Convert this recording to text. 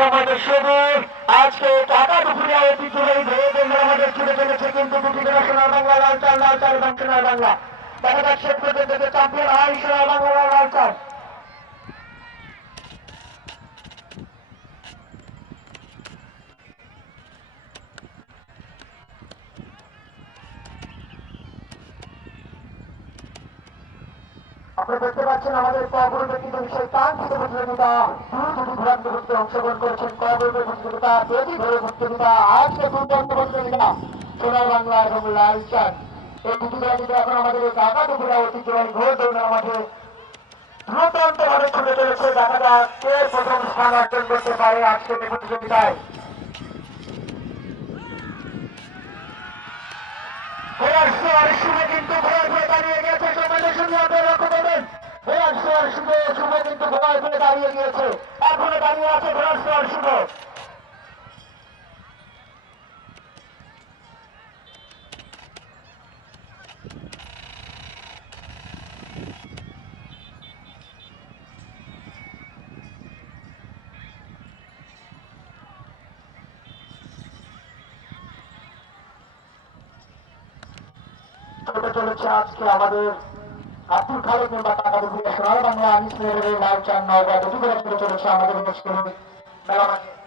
সমাজের সবুজ। আজকে টাকা দুপুরে ঐতিহ্যবাহী ধরে বন্ধু আমাদের ছুটে চলেছে কিন্তু দুটি জেলা সোনার বাংলা, লাল চাল দেখা যাক শেষ পর্যন্ত চ্যাম্পিয়ন হয় বাংলা, লাল চাল। আপনারা দেখতে পাচ্ছেন আমাদের কবরবে কিন্তু সেই কাঙ্ক্ষিত প্রতিযোগিতা। দুটি ঘোরান্ত অংশগ্রহণ করেছেন কবরবে প্রতিযোগিতা প্রতি ঘরে প্রতিযোগিতা আজকে দুর্দান্ত প্রতিযোগিতা। সোনার বাংলা এবং লাল চাঁদ। এই কিন্তু এখন আমাদের এই কাকা দুপুরা ঐতিহ্যবাহী ঘোর দৌড়ের মাঠে দ্রুতান্ত ভাবে ছুটে চলেছে। দেখা যাক কে প্রথম স্থান অর্জন করতে পারে আজকের এই প্রতিযোগিতায়। কিন্তু ভয় ভয়ে দাঁড়িয়ে গেছে। সমাজের সঙ্গে আপনারা দাঁড়িয়ে গিয়েছে। এখনও দাঁড়িয়ে আছে ঘোড়ার শুনে চলতে চলেছে আজকে আমাদের আব্দুল খালেক কিংবা টাকা দুপুরে সোনার বাংলা মেরে লাল চান নওগাঁ দুটি করে চলে চলেছে আমাদের অনুষ্ঠানে মেলা মাঠে